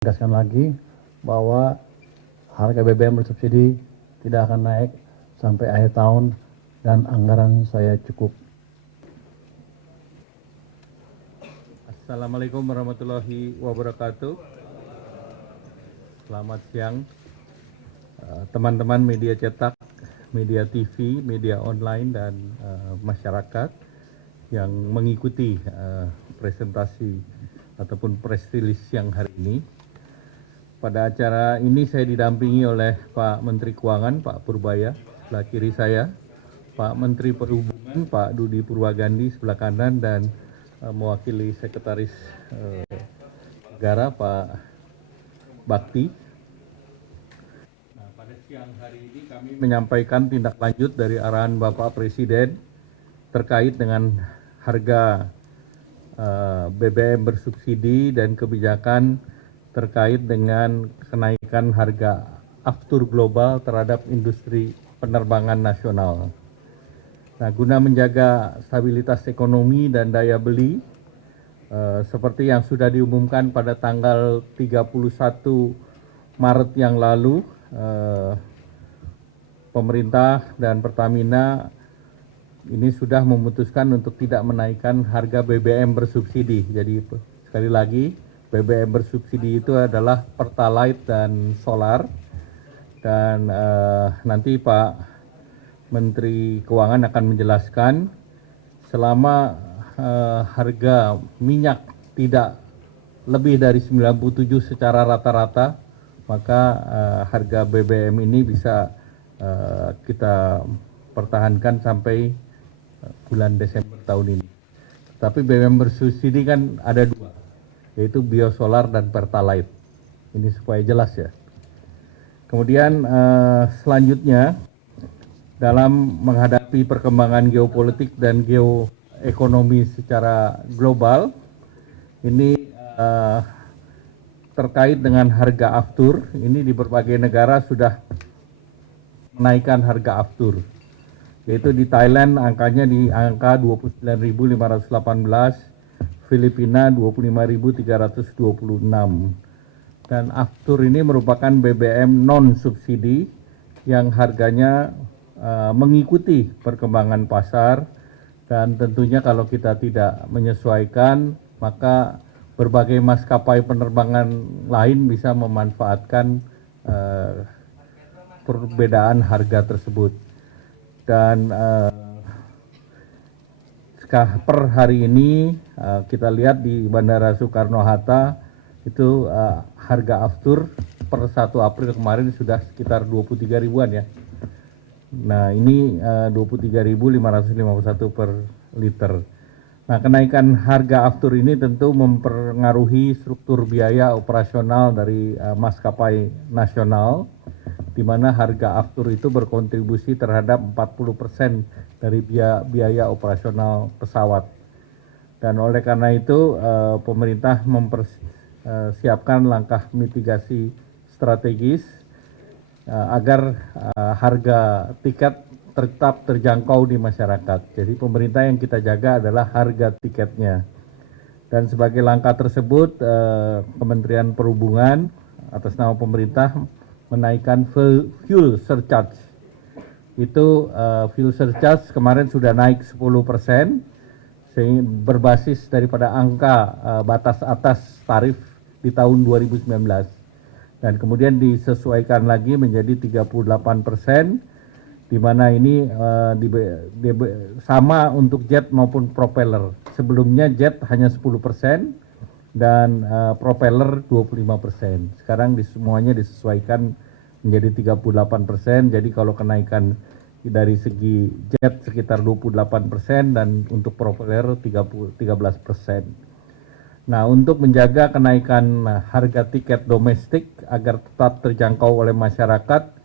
Tegaskan lagi bahwa harga BBM bersubsidi tidak akan naik sampai akhir tahun dan anggaran saya cukup. Assalamualaikum warahmatullahi wabarakatuh. Selamat siang teman-teman media cetak, media TV, media online, dan masyarakat yang mengikuti presentasi ataupun press release siang hari ini. Pada acara ini saya didampingi oleh Pak Menteri Keuangan, Pak Purbaya, sebelah kiri saya, Pak Menteri Perhubungan, Pak Dudi Purwagandi sebelah kanan, dan mewakili Sekretaris Negara, Pak Bakti. Nah, pada siang hari ini kami menyampaikan tindak lanjut dari arahan Bapak Presiden terkait dengan harga BBM bersubsidi dan kebijakan terkait dengan kenaikan harga aftur global terhadap industri penerbangan nasional. Nah, guna menjaga stabilitas ekonomi dan daya beli, seperti yang sudah diumumkan pada tanggal 31 Maret yang lalu, pemerintah dan Pertamina ini sudah memutuskan untuk tidak menaikkan harga BBM bersubsidi. Jadi sekali lagi, BBM bersubsidi itu adalah Pertalite dan Solar, dan nanti Pak Menteri Keuangan akan menjelaskan selama harga minyak tidak lebih dari 97 secara rata-rata, maka harga BBM ini bisa kita pertahankan sampai bulan Desember tahun ini. Tapi BBM bersubsidi kan ada dua, yaitu biosolar dan Pertalite. Ini supaya jelas ya. Kemudian selanjutnya, dalam menghadapi perkembangan geopolitik dan geoekonomi secara global, ini terkait dengan harga aftur, ini di berbagai negara sudah menaikkan harga aftur. Yaitu di Thailand angkanya di angka 29.518, Filipina 25.326. Dan aftur ini merupakan BBM non subsidi yang harganya mengikuti perkembangan pasar, dan tentunya kalau kita tidak menyesuaikan, maka berbagai maskapai penerbangan lain bisa memanfaatkan perbedaan harga tersebut. Dan per hari ini kita lihat di Bandara Soekarno-Hatta itu harga aftur per 1 April kemarin sudah sekitar 23 ribuan ya. Nah, ini 23.551 per liter. Nah, kenaikan harga aftur ini tentu mempengaruhi struktur biaya operasional dari maskapai nasional, di mana harga aftur itu berkontribusi terhadap 40% dari biaya operasional pesawat. Dan oleh karena itu, pemerintah mempersiapkan langkah mitigasi strategis agar harga tiket tetap terjangkau di masyarakat. Jadi pemerintah yang kita jaga adalah harga tiketnya. Dan sebagai langkah tersebut, Kementerian Perhubungan atas nama pemerintah menaikkan fuel surcharge. Itu fuel surcharge kemarin sudah naik 10%, sehingga berbasis daripada angka batas atas tarif di tahun 2019. Dan kemudian disesuaikan lagi menjadi 38%, di mana ini sama untuk jet maupun propeller. Sebelumnya jet hanya 10% dan propeller 25%. Sekarang semuanya disesuaikan menjadi 38%. Jadi kalau kenaikan dari segi jet sekitar 28% dan untuk propeller 13%. Nah, untuk menjaga kenaikan harga tiket domestik agar tetap terjangkau oleh masyarakat,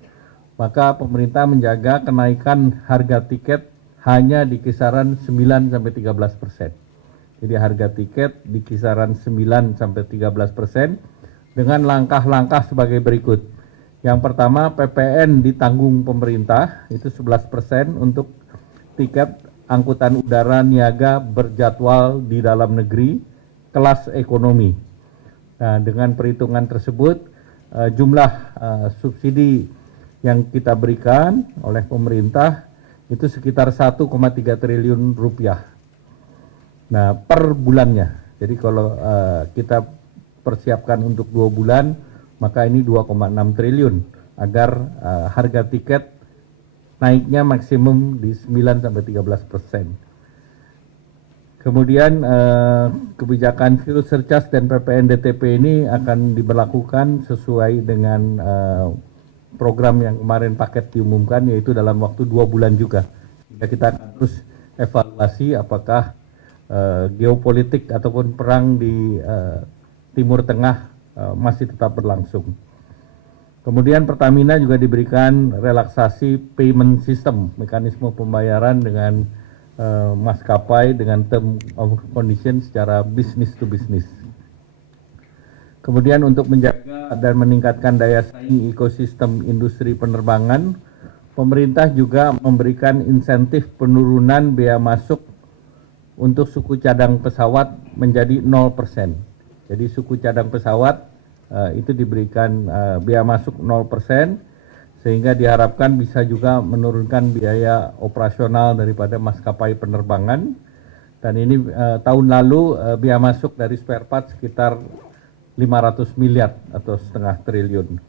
maka pemerintah menjaga kenaikan harga tiket hanya di kisaran 9-13%. Jadi harga tiket di kisaran 9-13% dengan langkah-langkah sebagai berikut. Yang pertama, PPN ditanggung pemerintah, itu 11% untuk tiket angkutan udara niaga berjadwal di dalam negeri kelas ekonomi. Nah, dengan perhitungan tersebut, jumlah subsidi yang kita berikan oleh pemerintah itu sekitar 1,3 triliun rupiah. Nah, per bulannya. Jadi kalau kita persiapkan untuk 2 bulan, maka ini 2,6 triliun agar harga tiket naiknya maksimum di 9-13%. Kemudian kebijakan fuel surcharge dan PPN-DTP ini akan diberlakukan sesuai dengan program yang kemarin paket diumumkan, yaitu dalam waktu 2 bulan juga. Kita akan terus evaluasi apakah geopolitik ataupun perang di Timur Tengah masih tetap berlangsung. Kemudian Pertamina juga diberikan relaksasi payment system, mekanisme pembayaran dengan maskapai dengan term of condition secara business to business. Kemudian untuk menjaga dan meningkatkan daya saing ekosistem industri penerbangan, pemerintah juga memberikan insentif penurunan biaya masuk untuk suku cadang pesawat menjadi 0%. Jadi suku cadang pesawat itu diberikan biaya masuk 0%, sehingga diharapkan bisa juga menurunkan biaya operasional daripada maskapai penerbangan. Dan ini tahun lalu biaya masuk dari spare part sekitar 500 miliar atau setengah triliun.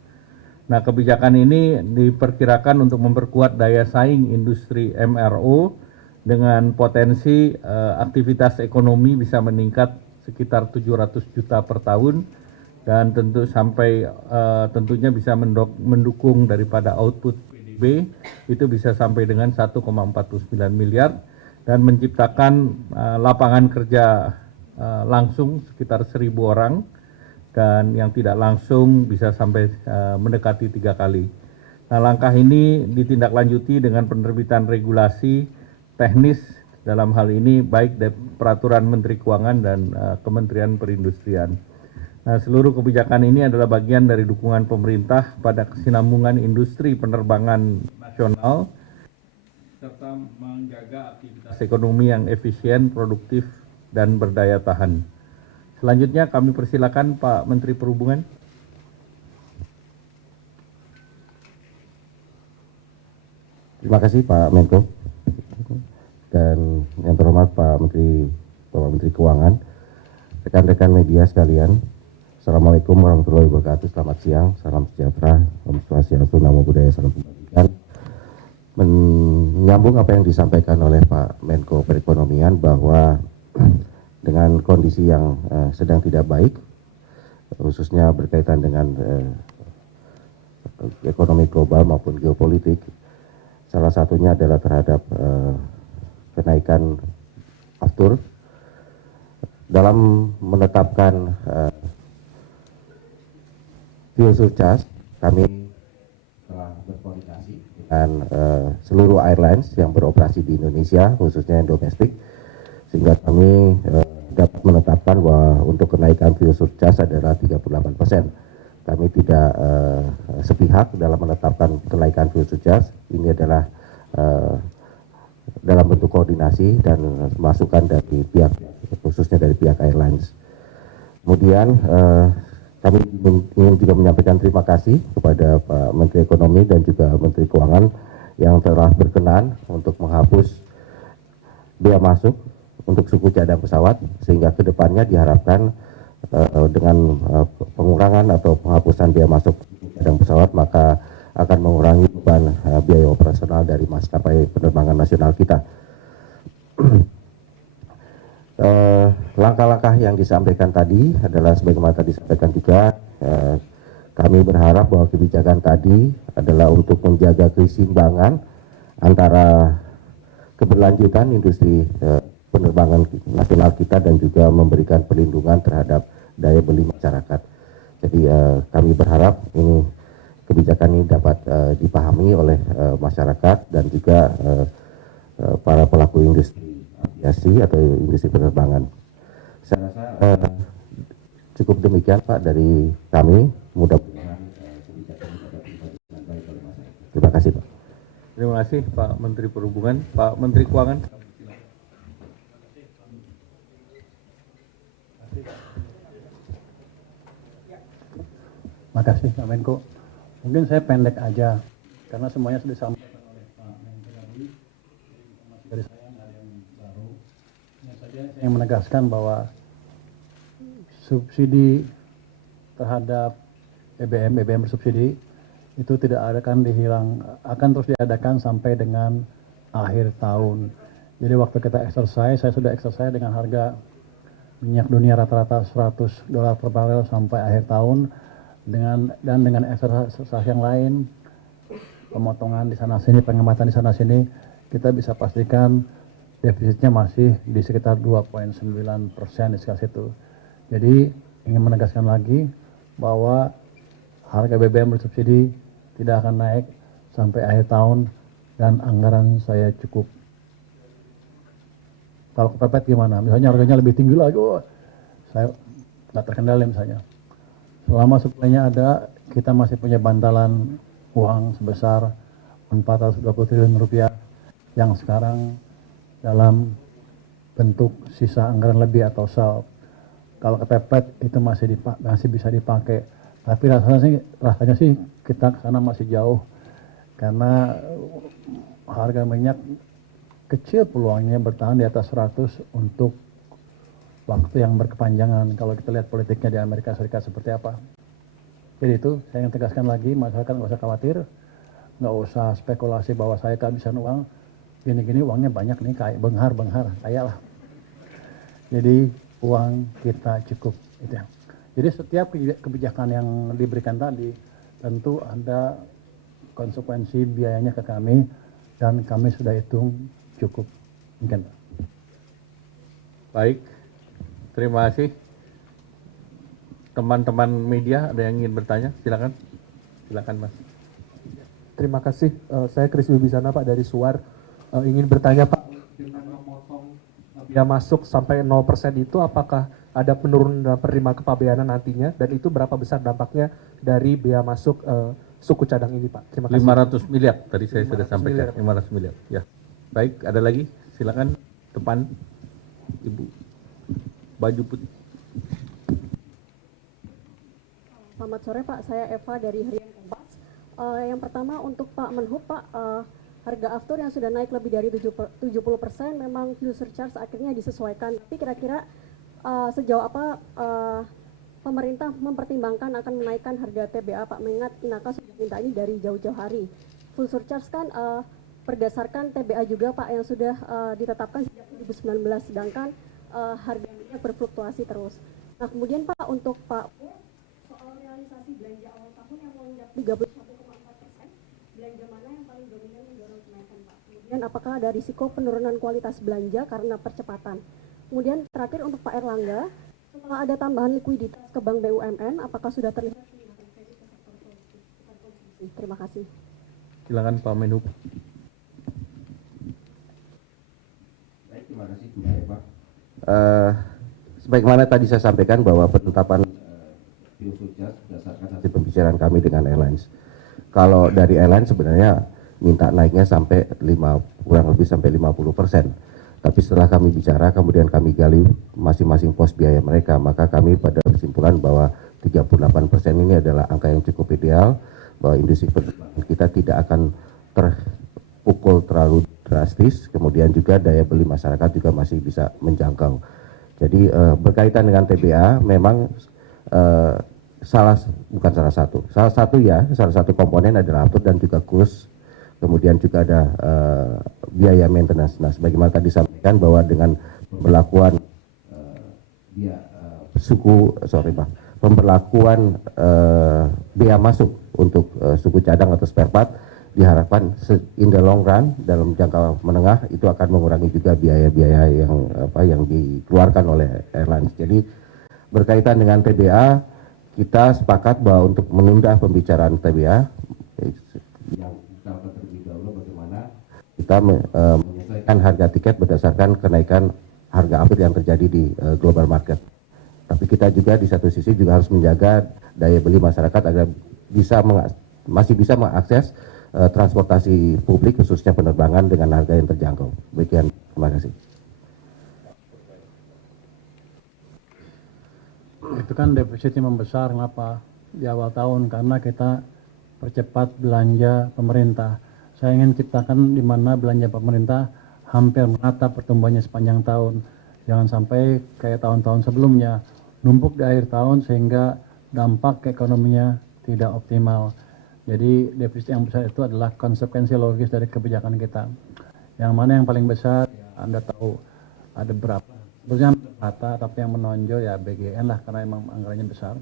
Nah, kebijakan ini diperkirakan untuk memperkuat daya saing industri MRO dengan potensi aktivitas ekonomi bisa meningkat sekitar 700 juta per tahun, dan tentunya bisa mendukung daripada output PDB itu bisa sampai dengan 1,49 miliar dan menciptakan lapangan kerja langsung sekitar 1.000 orang, dan yang tidak langsung bisa sampai mendekati 3 kali. Nah, langkah ini ditindaklanjuti dengan penerbitan regulasi teknis dalam hal ini baik dari peraturan Menteri Keuangan dan Kementerian Perindustrian. Nah, seluruh kebijakan ini adalah bagian dari dukungan pemerintah pada kesinambungan industri penerbangan nasional serta menjaga aktivitas ekonomi yang efisien, produktif, dan berdaya tahan. Selanjutnya kami persilakan Pak Menteri Perhubungan. Terima kasih Pak Menko dan yang terhormat Bapak Menteri Keuangan, rekan-rekan media sekalian. Assalamualaikum warahmatullahi wabarakatuh. Selamat siang, salam sejahtera, Om Swastiastu, Namo Buddhaya, salam kebajikan. Menyambung apa yang disampaikan oleh Pak Menko Perekonomian bahwa dengan kondisi yang sedang tidak baik, khususnya berkaitan dengan ekonomi global maupun geopolitik, salah satunya adalah terhadap kenaikan aftur. Dalam menetapkan fuel surcharge, kami telah berkoordinasi dengan seluruh airlines yang beroperasi di Indonesia, khususnya yang domestik, sehingga kami dapat menetapkan bahwa untuk kenaikan fuel surcharge adalah 38%. Kami tidak sepihak dalam menetapkan kenaikan fuel surcharge. Ini adalah dalam bentuk koordinasi dan masukan dari pihak, khususnya dari pihak airlines. Kemudian kami ingin juga menyampaikan terima kasih kepada Pak Menteri Ekonomi dan juga Menteri Keuangan yang telah berkenan untuk menghapus bea masuk untuk suku cadang pesawat, sehingga kedepannya diharapkan dengan pengurangan atau penghapusan bea masuk cadang pesawat maka akan mengurangi beban biaya operasional dari maskapai penerbangan nasional kita. Langkah-langkah yang disampaikan tadi adalah sebagaimana tadi disampaikan juga, kami berharap bahwa kebijakan tadi adalah untuk menjaga keseimbangan antara keberlanjutan industri penerbangan nasional kita dan juga memberikan perlindungan terhadap daya beli masyarakat. Jadi kami berharap ini kebijakan ini dapat dipahami oleh masyarakat dan juga para pelaku industri aviasi atau industri penerbangan. Saya rasa cukup demikian Pak dari kami. Mudah-mudahan kebijakan ini dapat dipahami dengan baik oleh masyarakat. Terima kasih Pak. Terima kasih Pak Menteri Perhubungan. Pak Menteri Keuangan. Makasih Pak Menko. Mungkin saya pendek aja, karena semuanya sudah disampaikan oleh Pak Menko tadi. Dari saya nggak ada yang baru. Hanya saja saya ingin menegaskan bahwa subsidi terhadap BBM bersubsidi itu tidak akan terus diadakan sampai dengan akhir tahun. Jadi waktu kita exercise, saya sudah exercise dengan harga minyak dunia rata-rata $100 per barel sampai akhir tahun, dengan exercise yang lain, pemotongan di sana sini, pengamatan di sana sini, kita bisa pastikan defisitnya masih di sekitar 2,9% di sekitar situ. Jadi ingin menegaskan lagi bahwa harga BBM bersubsidi tidak akan naik sampai akhir tahun dan anggaran saya cukup. Kalau kepepet gimana? Misalnya harganya lebih tinggi lagi, saya nggak terkendali misalnya. Selama suplainya ada, kita masih punya bantalan uang sebesar 420 triliun rupiah yang sekarang dalam bentuk sisa anggaran lebih atau saldo. Kalau kepepet itu masih bisa dipakai, tapi rasanya sih kita ke sana masih jauh karena harga minyak kecil peluangnya bertahan di atas 100 untuk waktu yang berkepanjangan kalau kita lihat politiknya di Amerika Serikat seperti apa. Jadi itu saya ingin tegaskan lagi, masyarakat nggak usah khawatir, nggak usah spekulasi bahwa saya kehabisan uang, gini-gini uangnya banyak nih, kayak benghar, kaya lah. Jadi uang kita cukup. Itu ya. Jadi setiap kebijakan yang diberikan tadi tentu ada konsekuensi biayanya ke kami dan kami sudah hitung cukup. Mungkin. Baik, terima kasih. Teman-teman media ada yang ingin bertanya? Silakan Mas. Terima kasih. Saya Kris Wibisana Pak dari Suar. Ingin bertanya Pak, dengan memotong biaya masuk sampai 0% itu apakah ada penurunan dalam penerimaan kepabeanan nantinya dan itu berapa besar dampaknya dari biaya masuk suku cadang ini Pak? Terima kasih. 500 miliar tadi saya sudah 500 sampaikan. miliar. 500 miliar. Ya. Baik, ada lagi? Silakan depan Ibu. Baju putih. Selamat sore Pak, saya Eva dari Harian Kompas. Yang pertama untuk Pak Menhub Pak, harga aftur yang sudah naik lebih dari 70% memang fuel surcharge akhirnya disesuaikan. Tapi kira-kira sejauh apa pemerintah mempertimbangkan akan menaikkan harga TBA Pak, mengingat Inaka sudah minta ini dari jauh-jauh hari. Fuel surcharge kan berdasarkan TBA juga Pak yang sudah ditetapkan sejak 2019, sedangkan harga minyak berfluktuasi terus. Nah kemudian Pak untuk Pak soal realisasi belanja awal tahun yang melonjak 31,4%, belanja mana yang paling dominan mendorong kenaikan Pak? Kemudian apakah ada risiko penurunan kualitas belanja karena percepatan? Kemudian terakhir untuk Pak Erlangga, setelah ada tambahan likuiditas ke Bank BUMN, apakah sudah terlihat peningkatan kredit ke sektor konsumsi? Terima kasih. Silakan Pak Menhub. Baik, terima kasih Bu Eva. Sebagaimana tadi saya sampaikan bahwa penetapan fuel surcharge berdasarkan hasil pembicaraan kami dengan airlines. Kalau dari airlines sebenarnya minta naiknya sampai kurang lebih sampai 50%. Tapi setelah kami bicara, kemudian kami gali masing-masing pos biaya mereka, maka kami pada kesimpulan bahwa 38% ini adalah angka yang cukup ideal, bahwa industri penerbangan kita tidak akan terpukul terlalu drastis, kemudian juga daya beli masyarakat juga masih bisa menjangkau. Jadi berkaitan dengan TBA, memang salah satu komponen adalah aftur dan juga kurs, kemudian juga ada biaya maintenance. Nah, sebagaimana tadi disampaikan bahwa dengan pemberlakuan pemberlakuan biaya masuk untuk suku cadang atau spare part, diharapkan in the long run dalam jangka menengah itu akan mengurangi juga biaya-biaya yang dikeluarkan oleh airlines. Jadi berkaitan dengan TBA, kita sepakat bahwa untuk menunda pembicaraan TBA yang terlebih dahulu bagaimana kita menyesuaikan harga tiket berdasarkan kenaikan harga aftur yang terjadi di global market. Tapi kita juga di satu sisi juga harus menjaga daya beli masyarakat agar masih bisa mengakses transportasi publik khususnya penerbangan dengan harga yang terjangkau. Demikian, terima kasih. Itu kan defisitnya membesar, kenapa? di awal tahun karena kita percepat belanja pemerintah. Saya ingin ciptakan di mana belanja pemerintah hampir merata pertumbuhannya sepanjang tahun. Jangan sampai kayak tahun-tahun sebelumnya numpuk di akhir tahun sehingga dampak ke ekonominya tidak optimal. Jadi defisit yang besar itu adalah konsekuensi logis dari kebijakan kita. Yang mana yang paling besar, ya Anda tahu ada berapa. Sebenarnya rata, tapi yang menonjol ya BGN lah karena emang anggarannya besar.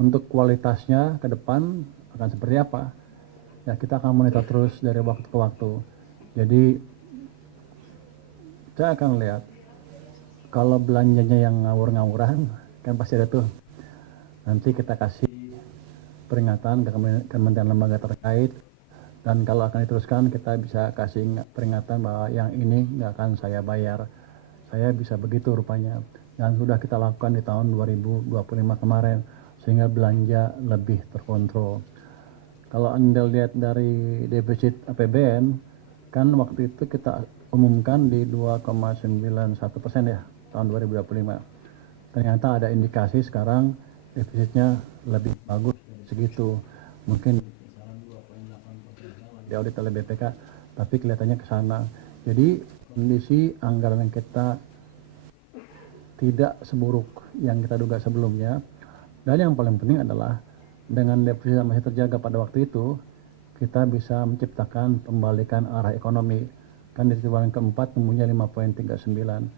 Untuk kualitasnya ke depan akan seperti apa? Ya kita akan monitor terus dari waktu ke waktu. Jadi saya akan lihat kalau belanjanya yang ngawur-ngawuran kan pasti ada tuh. Nanti kita kasih peringatan ke kementerian lembaga terkait, dan kalau akan diteruskan kita bisa kasih peringatan bahwa yang ini nggak akan saya bayar. Saya bisa begitu rupanya. Dan sudah kita lakukan di tahun 2025 kemarin sehingga belanja lebih terkontrol. Kalau Anda lihat dari defisit APBN kan waktu itu kita umumkan di 2,91% ya tahun 2025. Ternyata ada indikasi sekarang defisitnya lebih bagus segitu, mungkin di audit oleh BPK, tapi kelihatannya ke sana. Jadi kondisi anggaran kita tidak seburuk yang kita duga sebelumnya, dan yang paling penting adalah dengan defisit yang masih terjaga pada waktu itu, kita bisa menciptakan pembalikan arah ekonomi. Kan di triwulan keempat tumbuhnya 5,39.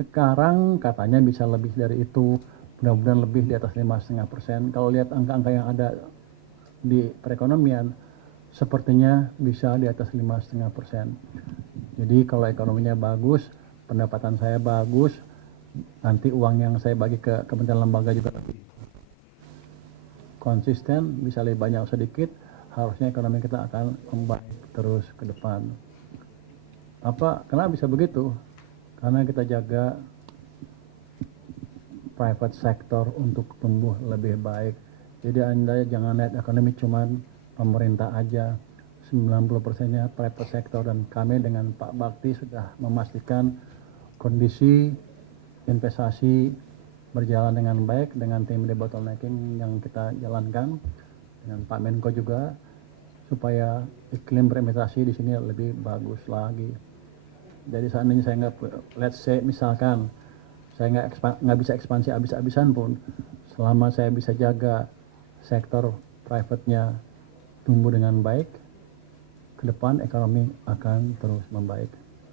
Sekarang katanya bisa lebih dari itu, mudah-mudahan lebih di atas 5,5%. Kalau lihat angka-angka yang ada di perekonomian, sepertinya bisa di atas 5,5%. Jadi kalau ekonominya bagus, pendapatan saya bagus, nanti uang yang saya bagi ke kementerian lembaga juga lebih konsisten, bisa lebih banyak sedikit, harusnya ekonomi kita akan membaik terus ke depan. Kenapa bisa begitu? Karena kita jaga private sector untuk tumbuh lebih baik. Jadi Anda jangan lihat ekonomi cuman pemerintah aja, 90%-nya private sector, dan kami dengan Pak Bakti sudah memastikan kondisi investasi berjalan dengan baik dengan tim debottlenecking yang kita jalankan dengan Pak Menko juga supaya iklim berinvestasi di sini lebih bagus lagi. Jadi seandainya saya nggak, let's say misalkan saya nggak bisa ekspansi habis-habisan pun, selama saya bisa jaga sektor private-nya tumbuh dengan baik, ke depan ekonomi akan terus membaik.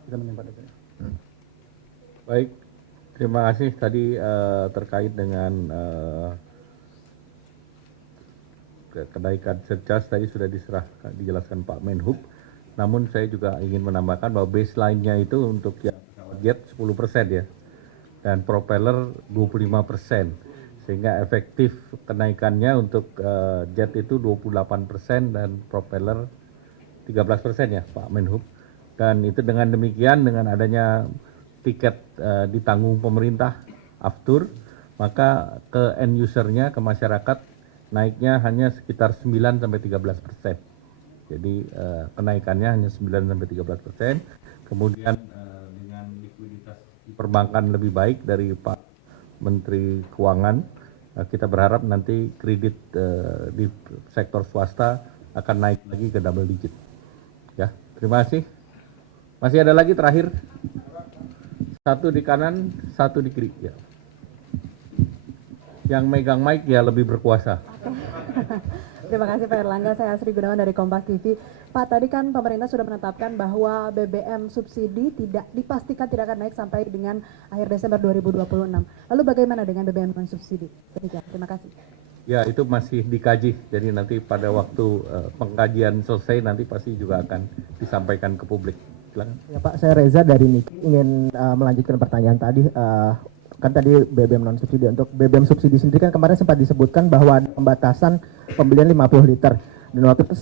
Kita menyimpan itu. Baik, terima kasih tadi terkait dengan kenaikan surcharge tadi sudah dijelaskan Pak Menhub. Namun saya juga ingin menambahkan bahwa baseline-nya itu untuk yang pesawat jet 10% ya, dan propeller 25%, sehingga efektif kenaikannya untuk jet itu 28% dan propeller 13% ya Pak Menhub. Dan itu dengan demikian, dengan adanya tiket ditanggung pemerintah aftur, maka ke end usernya, ke masyarakat naiknya hanya sekitar 9-13%. Jadi kenaikannya hanya 9-13%. Kemudian dengan likuiditas perbankan lebih baik dari Pak Menteri Keuangan, kita berharap nanti kredit di sektor swasta akan naik lagi ke double digit. Ya, terima kasih. Masih ada lagi terakhir. Satu di kanan, satu di kiri. Ya. Yang megang mic ya lebih berkuasa. Terima kasih Pak Erlangga, saya Asri Gunawan dari Kompas TV. Pak, tadi kan pemerintah sudah menetapkan bahwa BBM subsidi dipastikan tidak akan naik sampai dengan akhir Desember 2026. Lalu bagaimana dengan BBM non subsidi? Terima kasih. Ya, itu masih dikaji. Jadi nanti pada waktu pengkajian selesai nanti pasti juga akan disampaikan ke publik. Silakan. Ya Pak, saya Reza dari Niki ingin melanjutkan pertanyaan tadi. Kan tadi BBM non subsidi, untuk BBM subsidi sendiri kan kemarin sempat disebutkan bahwa ada pembatasan pembelian 50 liter, dan waktu itu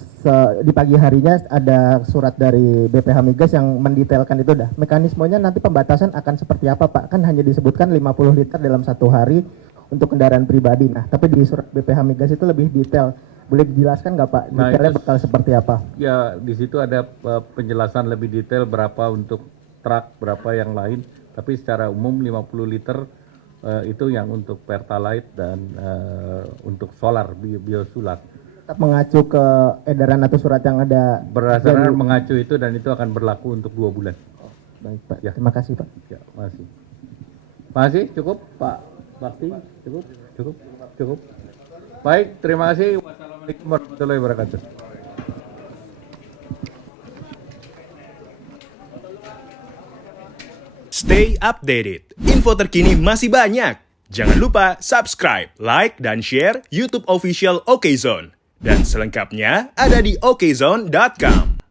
di pagi harinya ada surat dari BPH Migas yang mendetailkan itu. Dah mekanismenya nanti pembatasan akan seperti apa Pak? Kan hanya disebutkan 50 liter dalam satu hari untuk kendaraan pribadi. Nah tapi di surat BPH Migas itu lebih detail, boleh dijelaskan nggak Pak detailnya bakal seperti apa? Ya, di situ ada penjelasan lebih detail berapa untuk truk, berapa yang lain. Tapi secara umum 50 liter Itu yang untuk Pertalite dan untuk solar biosulat. Tetap mengacu ke edaran atau surat yang ada. Berdasarkan mengacu itu dan itu akan berlaku untuk 2 bulan. Baik Pak, Ya. terima kasih Pak. Ya, masih. Masih cukup Pak Bakti? Cukup. Baik, terima kasih. Wassalamualaikum warahmatullahi wabarakatuh. Stay updated. Info terkini masih banyak. Jangan lupa subscribe, like, dan share YouTube official OKZone. Dan selengkapnya ada di okezone.com.